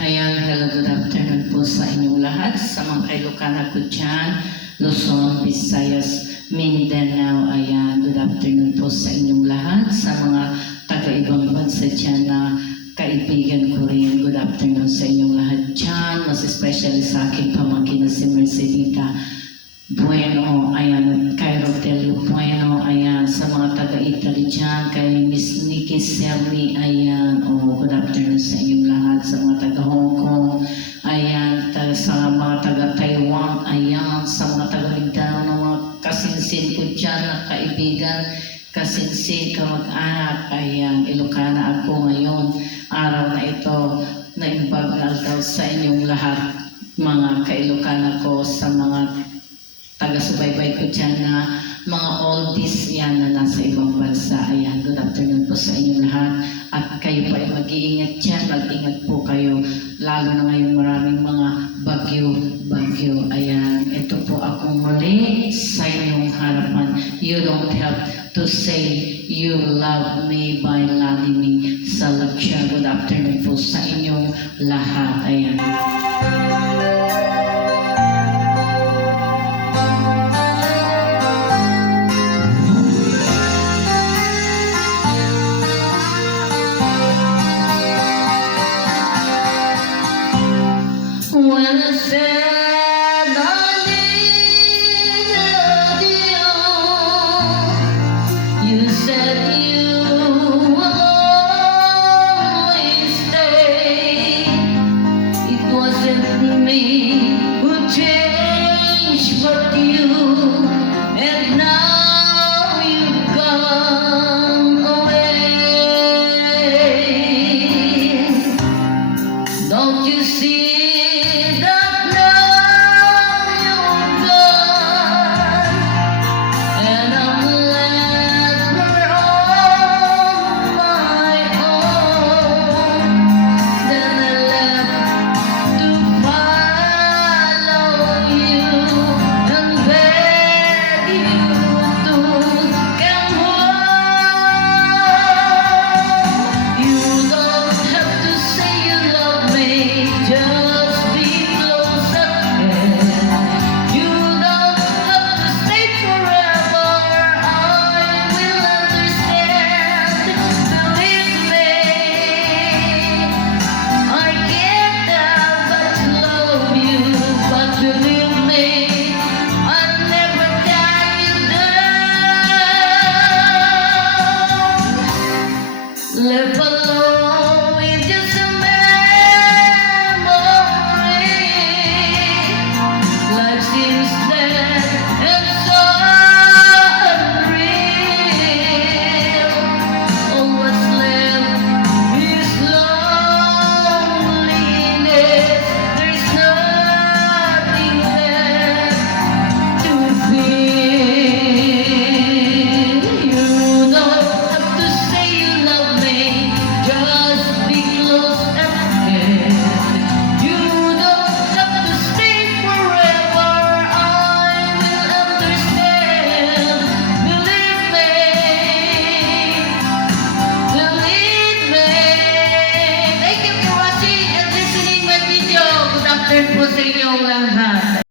Ayan, hello, good afternoon po sa inyong lahat, sa mga Ilocana ko dyan, Luzon, Visayas, Mindanao. Ayan, good afternoon po sa inyong lahat, sa mga taga-ibang bansa dyan na kaibigan ko rin. Good afternoon sa inyong lahat dyan, mas especially sa aking pamangkin na si Mercedita Bueno. Ayan, kay Rotelio Bueno. Ayan, sa mga taga-Italy dyan, kay Miss Nikki Selmi. Ayan, good afternoon sa inyong lahat, sa mga taga-Hong Kong. Ayan, sa mga taga-Taiwan. Ayan, sa mga taga-Mindanao, ng mga kasinsin ko dyan na kaibigan, kasinsin, kamag-anak. Ayan, Ilocana ako ngayon, araw na ito, na imbag na altaw sa inyong lahat, mga ka-Ilocana ko, sa mga taga-subaybay ko dyan na mga oldies yan na nasa ibang bansa. Ayan, good afternoon po sa inyong lahat. At kayo pa ay mag-iingat dyan, mag-ingat po kayo. Lalo na ngayon maraming mga bagyo. Ayan, ito po ako muli sa inyong harapan. You don't have to say you love me by loving me sa lecture. Good afternoon po sa inyong lahat. Ayan. When I said I needed you, you said you will always stay. It wasn't me who changed but you, and now you've gone away. Don't you see?